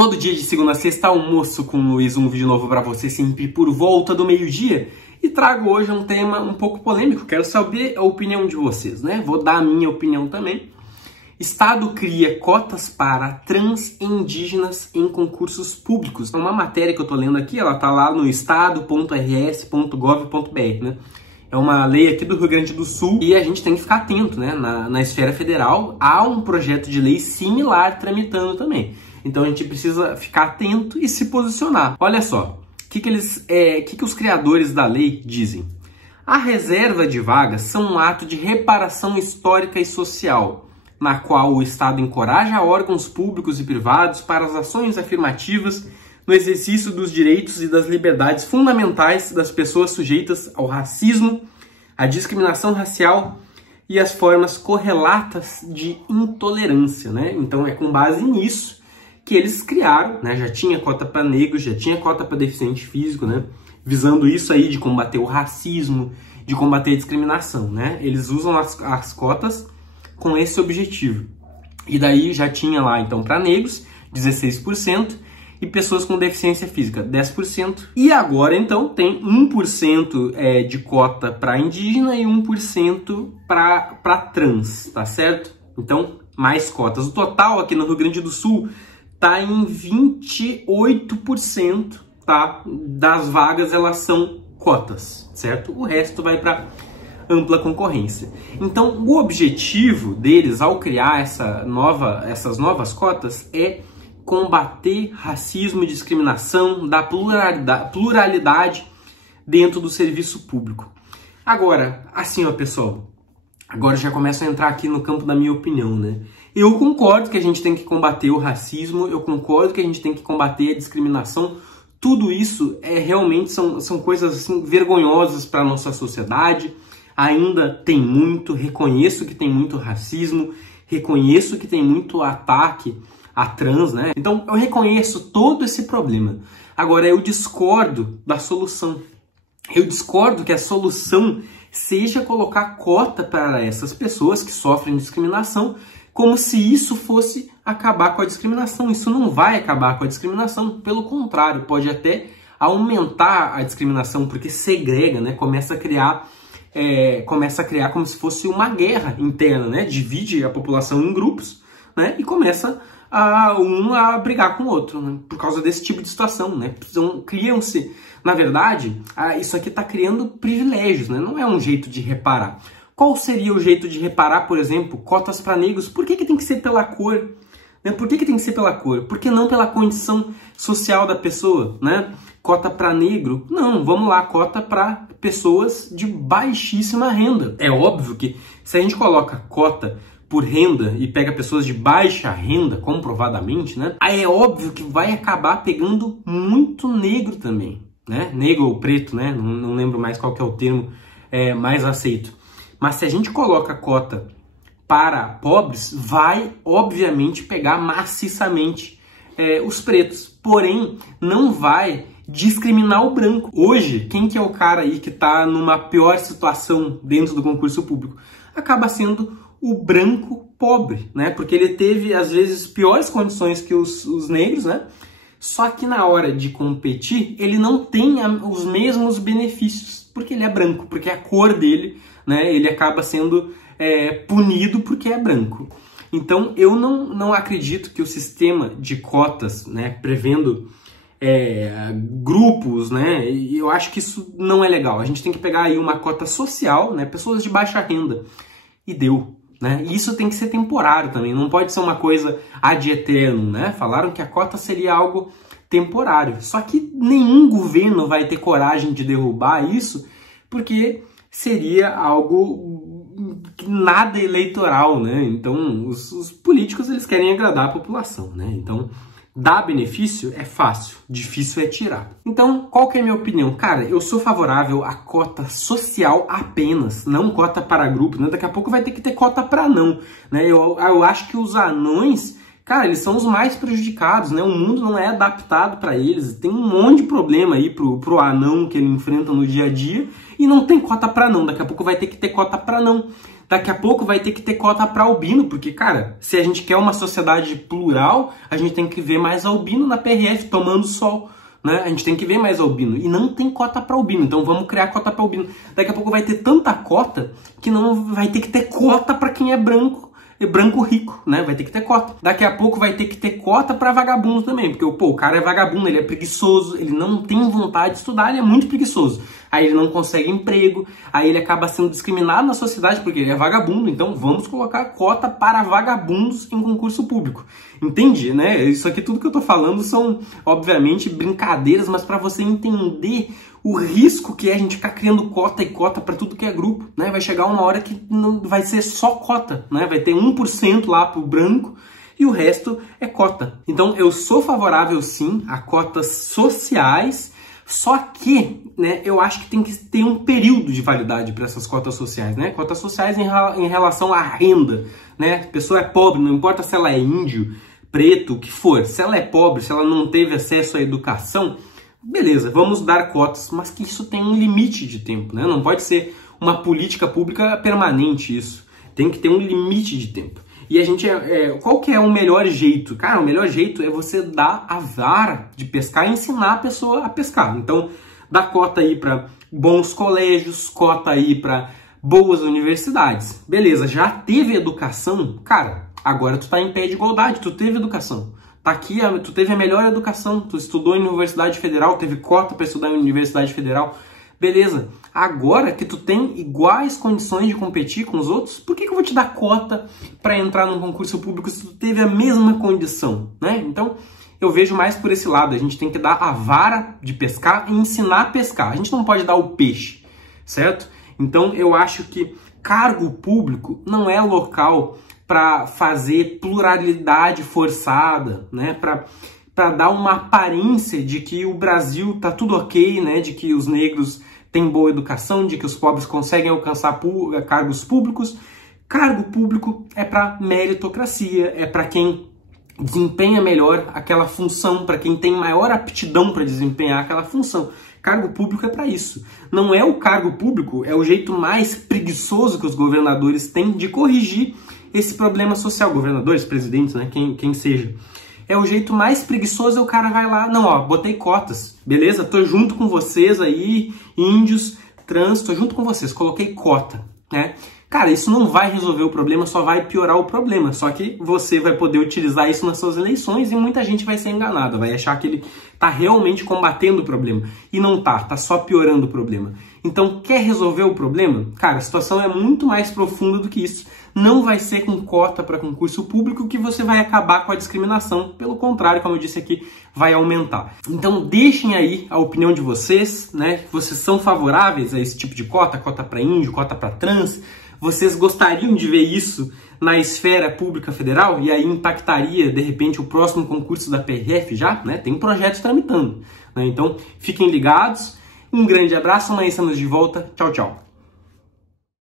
Todo dia de segunda a sexta, almoço com o Luiz, um vídeo novo para você sempre por volta do meio-dia. E trago hoje um tema um pouco polêmico, quero saber a opinião de vocês, né? Vou dar a minha opinião também. Estado cria cotas para trans e indígenas em concursos públicos. É uma matéria que eu tô lendo aqui, ela tá lá no estado.rs.gov.br, né? É uma lei aqui do Rio Grande do Sul e a gente tem que ficar atento, né? Na esfera federal há um projeto de lei similar tramitando também. Então a gente precisa ficar atento e se posicionar. Olha só, o que os criadores da lei dizem? A reserva de vagas são um ato de reparação histórica e social, na qual o Estado encoraja órgãos públicos e privados para as ações afirmativas no exercício dos direitos e das liberdades fundamentais das pessoas sujeitas ao racismo, à discriminação racial e às formas correlatas de intolerância, né? Então é com base nisso que eles criaram, né? Já tinha cota para negros, já tinha cota para deficiente físico, né? Visando isso aí de combater o racismo, de combater a discriminação, né? Eles usam as cotas com esse objetivo. E daí já tinha lá, então, para negros, 16%, e pessoas com deficiência física, 10%. E agora, então, tem 1% de cota para indígena e 1% para trans, tá certo? Então, mais cotas. O total aqui no Rio Grande do Sul tá em 28%, tá? Das vagas, elas são cotas, certo? O resto vai para ampla concorrência. Então, o objetivo deles, ao criar essas novas cotas, é combater racismo e discriminação, da pluralidade dentro do serviço público. Agora, assim, ó, pessoal, agora já começo a entrar aqui no campo da minha opinião, né? Eu concordo que a gente tem que combater o racismo, eu concordo que a gente tem que combater a discriminação. Tudo isso realmente são coisas assim, vergonhosas para a nossa sociedade. Ainda tem muito, reconheço que tem muito racismo, reconheço que tem muito ataque a trans, né? Então eu reconheço todo esse problema. Agora eu discordo da solução. Eu discordo que a solução seja colocar cota para essas pessoas que sofrem discriminação, como se isso fosse acabar com a discriminação. Isso não vai acabar com a discriminação, pelo contrário, pode até aumentar a discriminação, porque segrega, né? Começa a criar como se fosse uma guerra interna, né? Divide a população em grupos, né? E começa a brigar com o outro, né? Por causa desse tipo de situação, né? Então, criam-se, na verdade, isso aqui está criando privilégios, né? Não é um jeito de reparar. Qual seria o jeito de reparar, por exemplo, cotas para negros? Por que tem que ser pela cor? Né? Por que tem que ser pela cor? Por que não pela condição social da pessoa, né? Cota para negro? Não, vamos lá, cota para pessoas de baixíssima renda. É óbvio que se a gente coloca cota por renda e pega pessoas de baixa renda, comprovadamente, né? Aí é óbvio que vai acabar pegando muito negro também, né? Negro ou preto, né? Não lembro mais qual que é o termo mais aceito. Mas se a gente coloca cota para pobres, vai, obviamente, pegar maciçamente os pretos. Porém, não vai discriminar o branco. Hoje, quem que é o cara aí que está numa pior situação dentro do concurso público? Acaba sendo o branco pobre, né? Porque ele teve, às vezes, piores condições que os negros, né? Só que na hora de competir, ele não tem os mesmos benefícios, porque ele é branco, porque a cor dele, né? Ele acaba sendo punido porque é branco. Então, eu não acredito que o sistema de cotas, né? Prevendo grupos, né? E eu acho que isso não é legal. A gente tem que pegar aí uma cota social, né? Pessoas de baixa renda. E deu, né? E isso tem que ser temporário também. Não pode ser uma coisa ad eterno, né? Falaram que a cota seria algo temporário. Só que nenhum governo vai ter coragem de derrubar isso, porque seria algo nada eleitoral, né? Então, os políticos, eles querem agradar a população, né? Então, dar benefício é fácil, difícil é tirar. Então, qual que é a minha opinião? Cara, eu sou favorável à cota social apenas, não cota para grupo, né? Daqui a pouco vai ter que ter cota para anão, né? Eu acho que os anões, cara, eles são os mais prejudicados, né? O mundo não é adaptado para eles, tem um monte de problema aí pro anão que ele enfrenta no dia a dia e não tem cota para anão. Daqui a pouco vai ter que ter cota para anão. Daqui a pouco vai ter que ter cota para albino, porque, cara, se a gente quer uma sociedade plural, a gente tem que ver mais albino na PRF tomando sol, né? A gente tem que ver mais albino. E não tem cota para albino, então vamos criar cota para albino. Daqui a pouco vai ter tanta cota que não vai ter que ter cota para quem é branco. Branco rico, né? Vai ter que ter cota. Daqui a pouco vai ter que ter cota para vagabundo também, porque o cara é vagabundo, ele é preguiçoso, ele não tem vontade de estudar, ele é muito preguiçoso. Aí ele não consegue emprego, aí ele acaba sendo discriminado na sociedade porque ele é vagabundo. Então vamos colocar cota para vagabundos em concurso público. Entende, né? Isso aqui tudo que eu tô falando são, obviamente, brincadeiras, mas para você entender o risco que é a gente ficar criando cota e cota para tudo que é grupo, né? Vai chegar uma hora que não vai ser só cota, né? Vai ter 1% lá pro branco e o resto é cota. Então eu sou favorável sim a cotas sociais, só que, né, eu acho que tem que ter um período de validade para essas cotas sociais, né? Cotas sociais em relação à renda, né? A pessoa é pobre, não importa se ela é índio, preto, o que for. Se ela é pobre, se ela não teve acesso à educação, beleza, vamos dar cotas, mas que isso tem um limite de tempo, né? Não pode ser uma política pública permanente isso. Tem que ter um limite de tempo. E a gente, qual que é o melhor jeito? Cara, o melhor jeito é você dar a vara de pescar e ensinar a pessoa a pescar. Então, dá cota aí para bons colégios, cota aí para boas universidades. Beleza, já teve educação? Cara, agora tu tá em pé de igualdade, tu teve educação. Tá aqui, tu teve a melhor educação, tu estudou em Universidade Federal, teve cota para estudar em Universidade Federal. Beleza, agora que tu tem iguais condições de competir com os outros, por que eu vou te dar cota para entrar num concurso público se tu teve a mesma condição, né? Então, eu vejo mais por esse lado, a gente tem que dar a vara de pescar e ensinar a pescar. A gente não pode dar o peixe, certo? Então, eu acho que cargo público não é local para fazer pluralidade forçada, né? Para dar uma aparência de que o Brasil tá tudo ok, né? De que os negros têm boa educação, de que os pobres conseguem alcançar cargos públicos. Cargo público é para meritocracia, é para quem desempenha melhor aquela função, para quem tem maior aptidão para desempenhar aquela função. Cargo público é para isso. Não é o cargo público, é o jeito mais preguiçoso que os governadores têm de corrigir esse problema social. Governadores, presidentes, né? Quem seja. É o jeito mais preguiçoso, o cara vai lá, não, ó, botei cotas, beleza? Tô junto com vocês aí, índios, trans, tô junto com vocês, coloquei cota, né? Cara, isso não vai resolver o problema, só vai piorar o problema. Só que você vai poder utilizar isso nas suas eleições e muita gente vai ser enganada, vai achar que ele tá realmente combatendo o problema. E não tá só piorando o problema. Então, quer resolver o problema? Cara, a situação é muito mais profunda do que isso. Não vai ser com cota para concurso público que você vai acabar com a discriminação. Pelo contrário, como eu disse aqui, vai aumentar. Então, deixem aí a opinião de vocês, né? Vocês são favoráveis a esse tipo de cota? Cota para índio, cota para trans? Vocês gostariam de ver isso na esfera pública federal? E aí impactaria, de repente, o próximo concurso da PRF já? Né? Tem projetos tramitando. Né? Então, fiquem ligados. Um grande abraço, amanhã estamos de volta. Tchau, tchau.